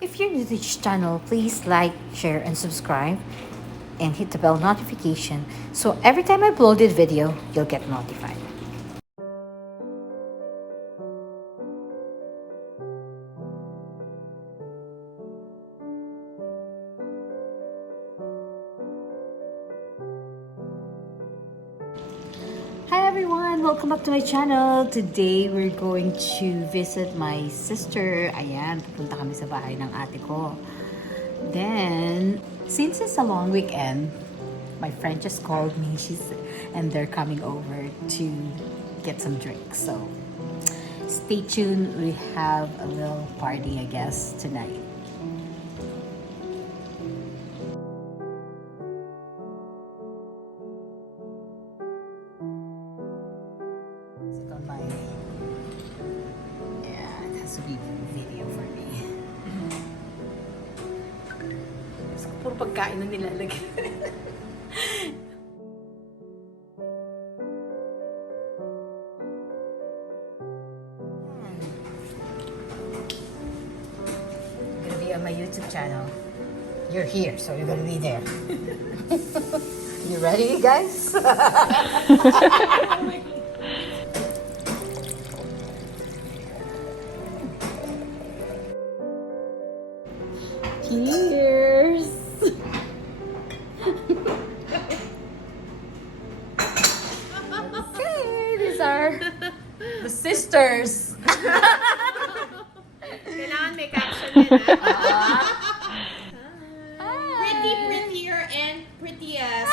If you're new to this channel, please like, share, and subscribe. And hit the bell notification so every time I upload a video, you'll get notified. Hi everyone! Welcome back to my channel. Today we're going to visit my sister. Ayan, pupunta kami sa bahay ng ate ko. Then, since it's a long weekend, my friend just called me. And they're coming over to get some drinks. So, stay tuned. We have a little party, I guess, tonight. Yeah, it has to be video for me. Puro pagkain na nilalagay. Gonna be on my YouTube channel. You're here, so you're gonna be there. You ready, guys? Cheers! Okay, these are the sisters. Kailangan may caption din, Pretty, prettier, and prettiest.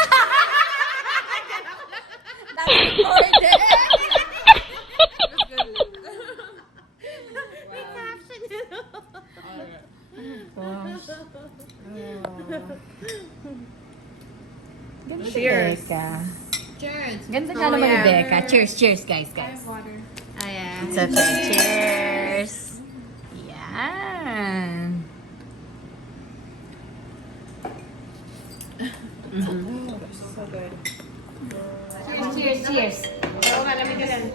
That's recorded. May caption din. Ganda Cheers. Becca. Cheers. Ganda nga naman ni Becca. Cheers, cheers, guys. Water. Ayan. It's okay. Cheers. Yan. So good. Cheers, cheers. Oo nga, lamig ka lang.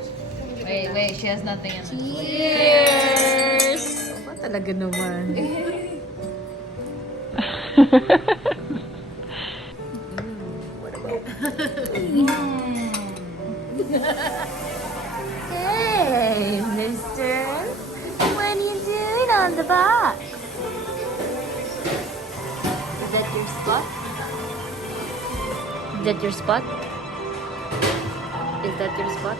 Wait, she has nothing in it. Cheers! Ba talaga naman? Hey, mister. What are you doing on the box? Is that your spot? Is that your spot? Is that your spot?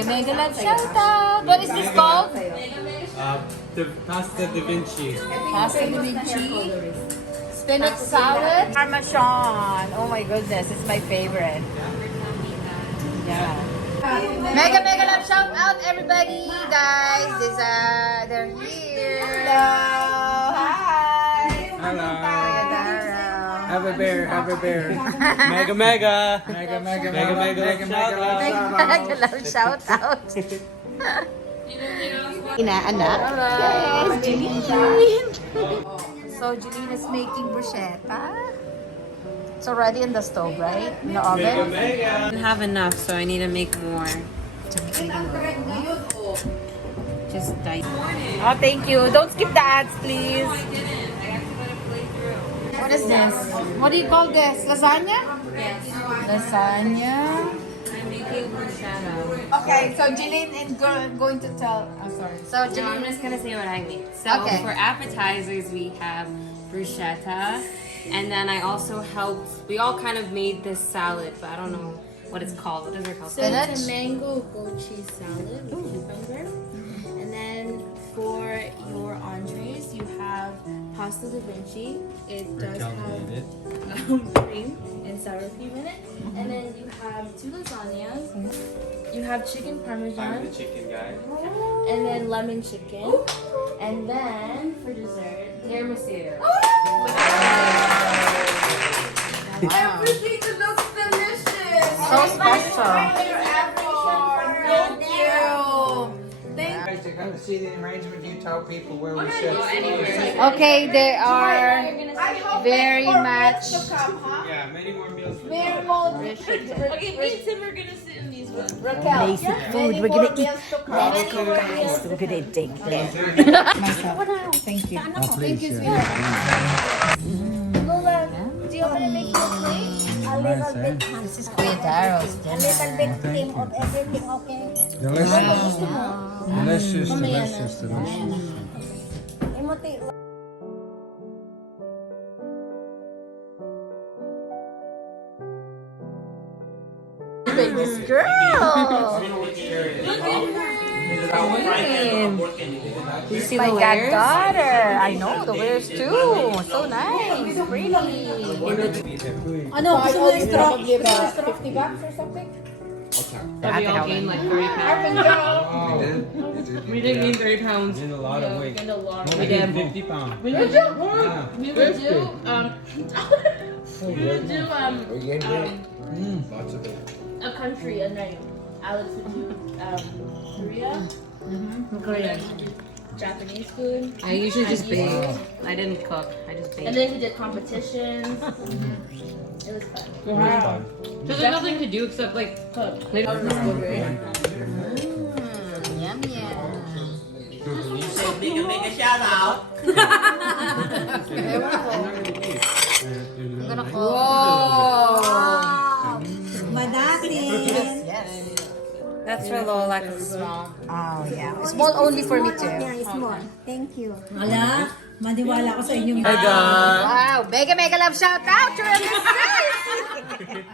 Mega love shout out! What is this called? Pasta da Vinci. Pasta da Vinci. Spinach salad. Parmesan. Oh my goodness, it's my favorite. Yeah. Mega love shout out everybody, guys. They're here. Hello. Hi. Hello. Hello. Have a bear. Mega. Mega love shout out. Inaanak. Yes, Jeline. So Jeline is making bruschetta. It's already in the stove, right? In the oven. I don't have enough, so I need to make more. Just dice. Oh, thank you. Don't skip the ads, please. What is this? What do you call this? Lasagna? Yes. Lasagna. I'm making bruschetta. Okay, so Jeline is going to tell. I'm sorry. So So I'm just gonna say what I made. So Okay. for appetizers, we have bruschetta, and then I also helped. We all kind of made this salad, but I don't know what it's called. What is it called? So it's a mango goat cheese salad with cucumber. And then for your entrees, you have pasta da Vinci. It does have cream and sour cream in it. And then you have 2 lasagnas. You have chicken parmesan. I'm the chicken guy. And then lemon chicken. And then for dessert, Tiramisu. Everything looks delicious. So special. Thank you. Guys, to come to see the arrangement, you tell people where we sit. Okay, they are I hope very more much. meals to come, huh? Yeah, many more meals. Very more. okay, me and Tim are gonna sit in these ones. Raquel, Basic food. many We're more gonna eat. meals to come. Let's go, guys. We're gonna take this. Thank you. Thank you, sweetheart. Lola, do you want me to make you a plate? A little bit. This is Kuya Daryl's A little bit cream of everything, okay? Delicious. Delicious, delicious, delicious. Imuti. This girl. You see my goddaughter. I know the wares too. So nice. Pretty. Ano, gusto mo yung straw? $50 or something? That we all gained like 30 pounds. We didn't gain 30 pounds. In a lot of weight. And a lot of We did 50 pounds. We would do, we would do, Lots of it. a country, and then Alex would do, Korea. Korea. Japanese food. I usually just bake. I didn't cook. I just And baked. then we did competitions. It was fun. Wow. So there's nothing to do except like cook. Yum yum. I'm gonna call. Wow! Madating! Yes. That's for Lola because it's small. Oh yeah. Small only for me too. Yeah, small. Thank you. Ala, maniwala ko sa inyong Wow. Mega love shout out to our listeners.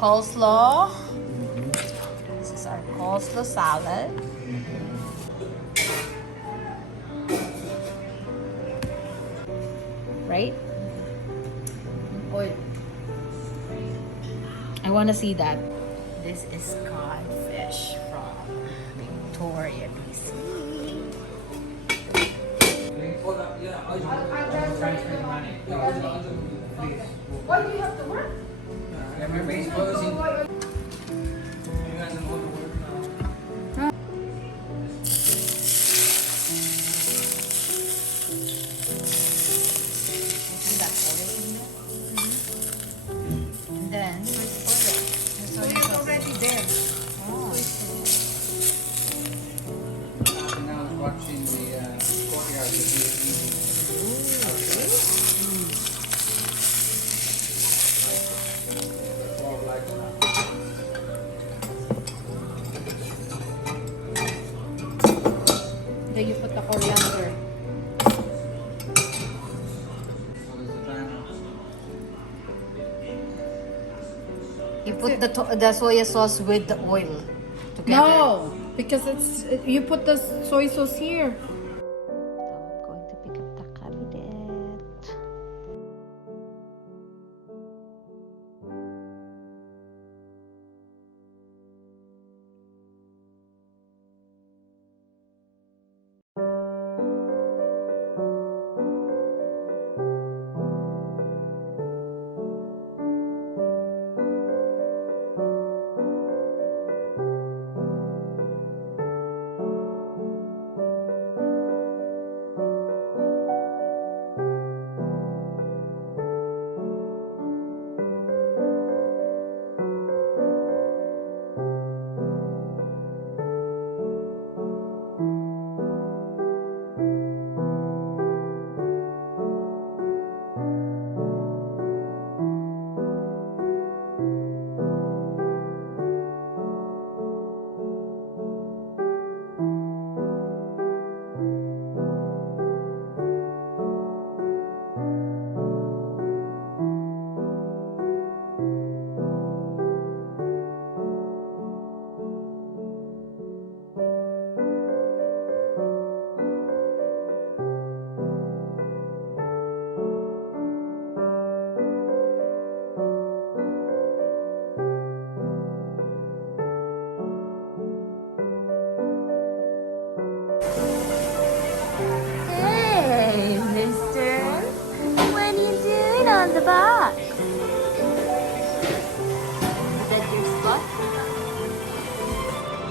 Coleslaw. This is our coleslaw salad. Right? Oil. I want to see that. This is codfish from Victoria, BC. Why do you have to work? And then, where's the oil? The soy sauce. Already there. Now watching the courtyard of the Then you put the coriander. You put the soya sauce with the oil together. No, because it's you put the soy sauce here. I'm going to pick up the cabinet.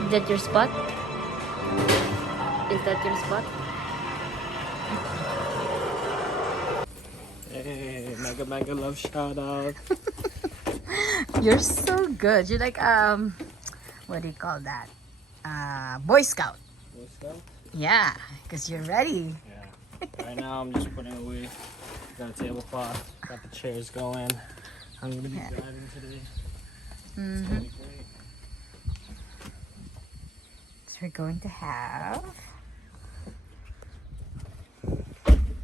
that your spot? Is that your spot? Hey, mega love shout out. You're so good. You're like what do you call that? Boy Scout. Boy Scout? Yeah, because you're ready. Yeah. Right now I'm just putting away. Got a tablecloth. Got the chairs going. I'm gonna be driving today. It's gonna be great. So we're going to have.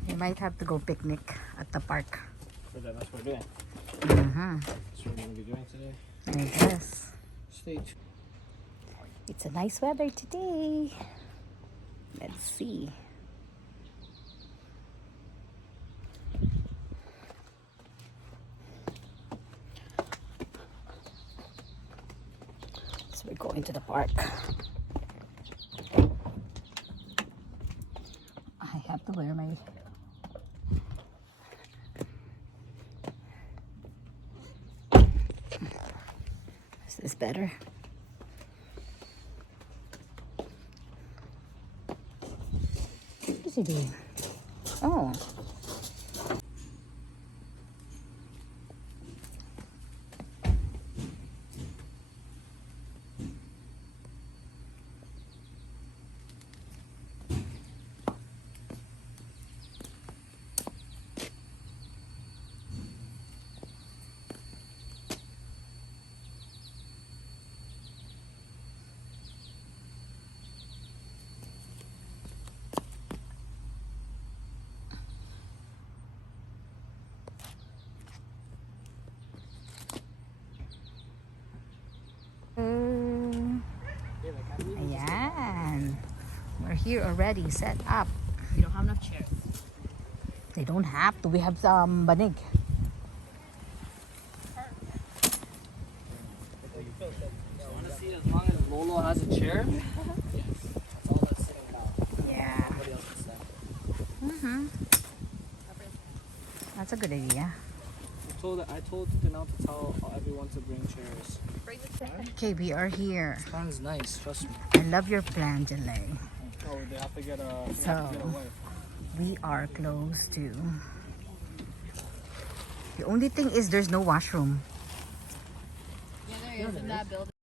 We might have to go picnic at the park. So that's what we're doing. Mm-hmm. That's what we're gonna be doing today. I guess. Stay tuned. It's a nice weather today. Let's see. So we're going to the park. I have to wear my Is this better? What is he doing? Oh. Ayan. We're here already, set up. We don't have enough chairs. They don't have to. We have some banig. Honestly, as long as Lolo has a chair, that's all that's sitting now. Yeah. Nobody else can stand. Mm-hmm. That's a good idea. I told Janelle to tell everyone to bring chairs. Okay, we are here. This plan's nice, trust me. I love your plan, Janlei. Oh, they have to get a. So, we are close to. The only thing is there's no washroom. Yeah, there is in that building.